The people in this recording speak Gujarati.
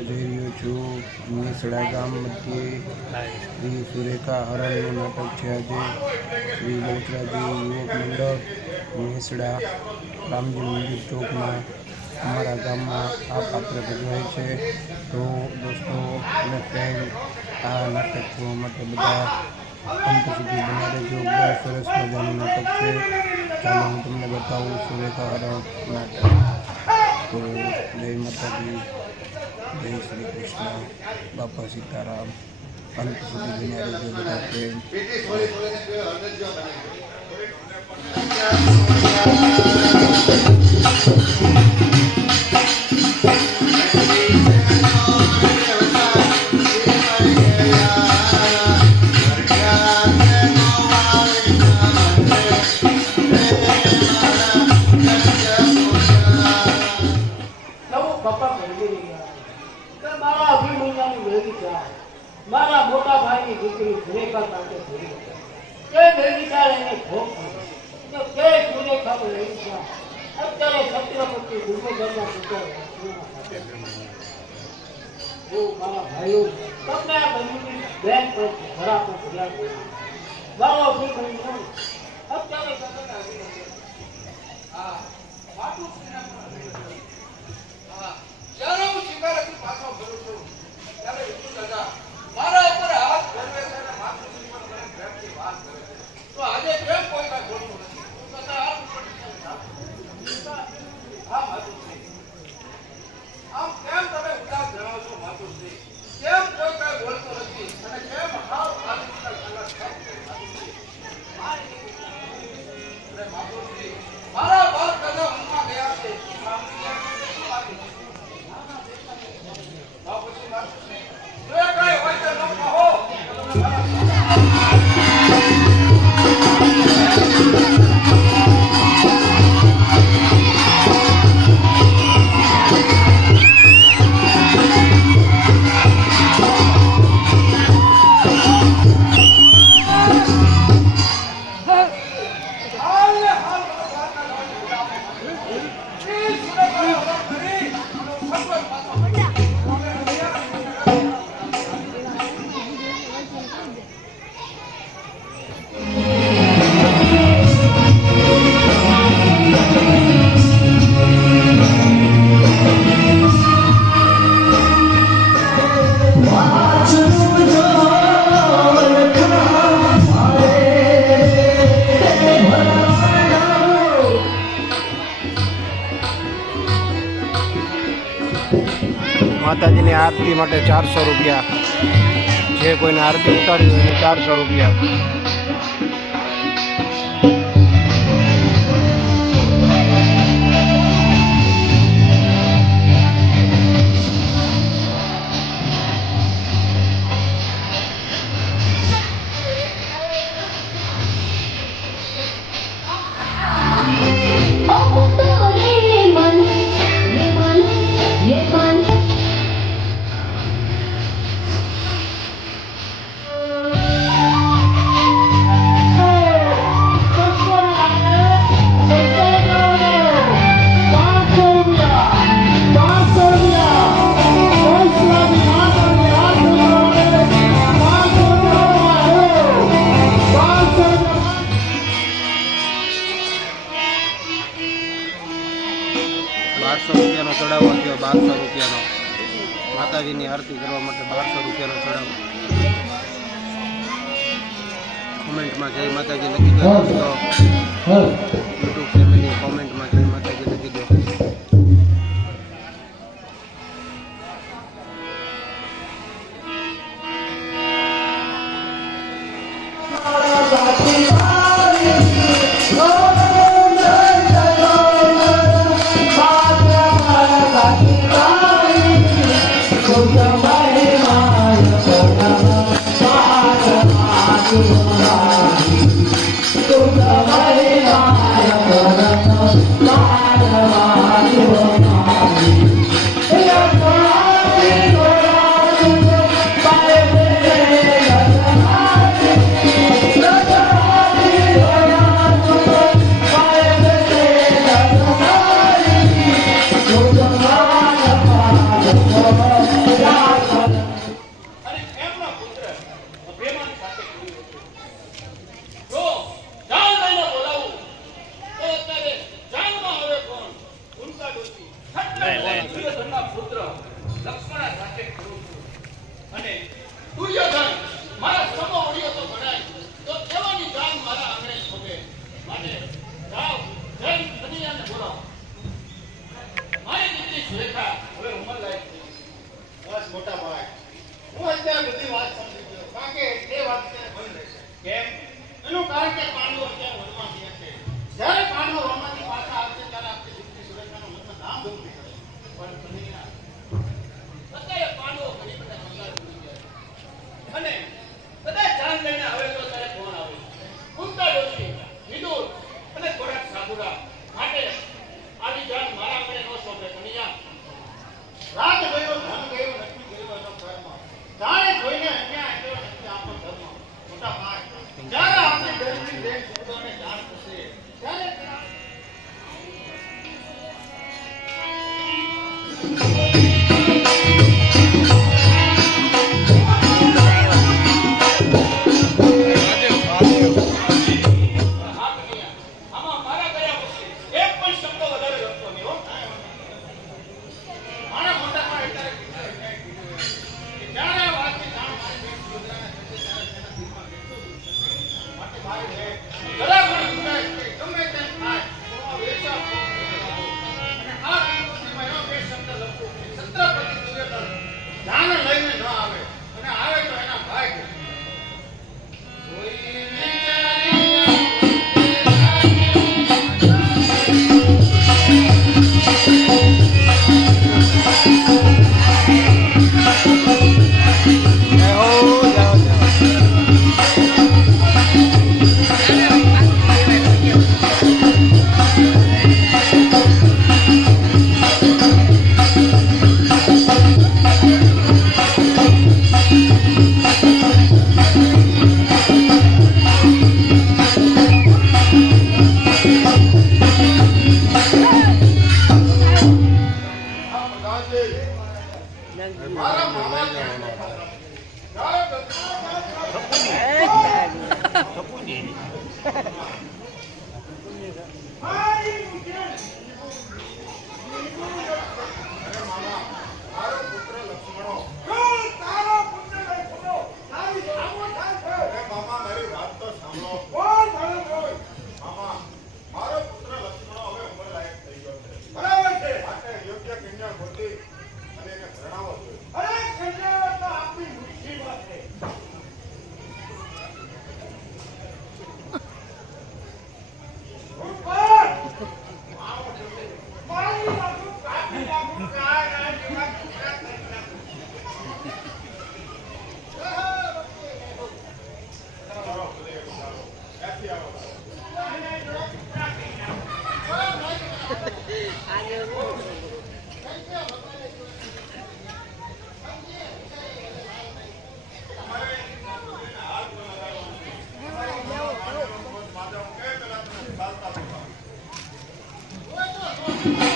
બતાવવા જઈ રહ્યો છું મેસડા ગામ મધ્યે શ્રી સુરેખા હરણનું નાટક છે। આજે શ્રી બહુચરાજી યુવક મંડળ મેસડા રામજી મંદિર ચોકમાં અમારા ગામમાં આ પાત્ર ભજવાય છે। તો દોસ્તો અને ફ્રેન્ડ, આ નાટક જોવા માટે બધા અંત સુધી બના રહેજો। બહુ સરસ મજાનું નાટક છે। ચાલો હું તમને બતાવું સુરેખા હરણ નાટક। તો જય માતાજી, જય શ્રી કૃષ્ણ, બાપા સીતારામ। અંત સુધી બના રહેજો બધા ફ્રેન્ડ। મારા મોટા ભાઈની દીકરી સુરેખા સાથે ભેગી એ ભેગી ચાલે એને ભોગ પડે કે સુરેખા પર લઈ ગયા। અત્યારે છત્રપતિ દુર્ગોધનના પુત્ર મારા ભાઈઓ તમને આ બની બેન પર ઘરા પર ભર્યા મારો દીકરી અત્યારે હા વાતું હા ચાલો હું શિકારથી પાછો ભરું છું। ત્યારે એટલું દાદા મારા ઉપર હાથ ફેરવે છે અને માથું પર મને પ્રેમથી વાત કરે છે। તો આજે કેમ કોઈ કાંઈ બોલતું નથી? દાદા આમ હા માતુશ્રી, આમ કેમ તમે ઉદાસ જણાવો છો માતુશ્રી? કેમ કોઈ કાંઈ બોલતું નથી અને કેમ હાવ આદિત્યના ખલાસ થાય છે માતુશ્રી? અરે માતુશ્રી, મારા બાપ દાદા ઊંઘમાં ગયા છે એ મામલી શું વાત છે? બાપુજી માતુશ્રી જો કાંઈ હોય તો ન કહો। માતાજીની આરતી માટે 400 રૂપિયા। જે કોઈને આરતી ઉતારી હોય એને 400 રૂપિયા। ₹1200 ચડાવો થયો। 1200 રૂપિયાનો માતાજીની આરતી કરવા માટે 1200 રૂપિયાનો ચડાવો। કોમેન્ટમાં જય માતાજી લખી દો દોસ્તો। યુટ્યુબ ફેમિલી કોમેન્ટમાં જય માતાજી લખી દો। Thank you. દુર્યોધનના પુત્ર લક્ષ્મણ સાથે કરું છું. અને દુર્યોધન મારા સમો વળ્યો તો ભણાય તો કેવાની જાન મારા આંગણે શોભે. માટે જાઓ જૈન કનૈયાને બોલાવો. મારી દીકરી સુરેખા હવે ઉંમર લાયક થઈ. બસ મોટા ભાઈ, હું અત્યારે બધી વાત સમજી ગયો. કારણ કે તે વાત તેને બંધ રહેશે. કેમ? એનું કારણ કે પાંડવો અત્યારે વનમાં ગયા છે. જ્યારે પાંડવો વનમાંથી પાછા આવશે ત્યારે આપણી દીકરી સુરેખાનું લગ્ન ધામધૂમથી કરે. પણ કનૈયા અત્યારે પાંડવો ઘણી બધા સંગાર ભૂલી ગયા. અને કદાચ જાન લઈને આવે તો ત્યારે કોણ આવે? કુંતા ડોશી, વિદુર અને થોડાક સાબુરા. માટે આવી જાન મારા આંગણે ન શોભે. કનૈયા રાત ગયો, ધન ગયો, લક્ષ્મી ગયો એનો કર્મ. જાણે જોઈને અન્યાય આવ્યો નથી આપણો ધર્મ. મોટા ભાઈ, જ્યારે આપણી દર્શની દેશ શબ્દોને જાણ થશે ત્યારે Thank you.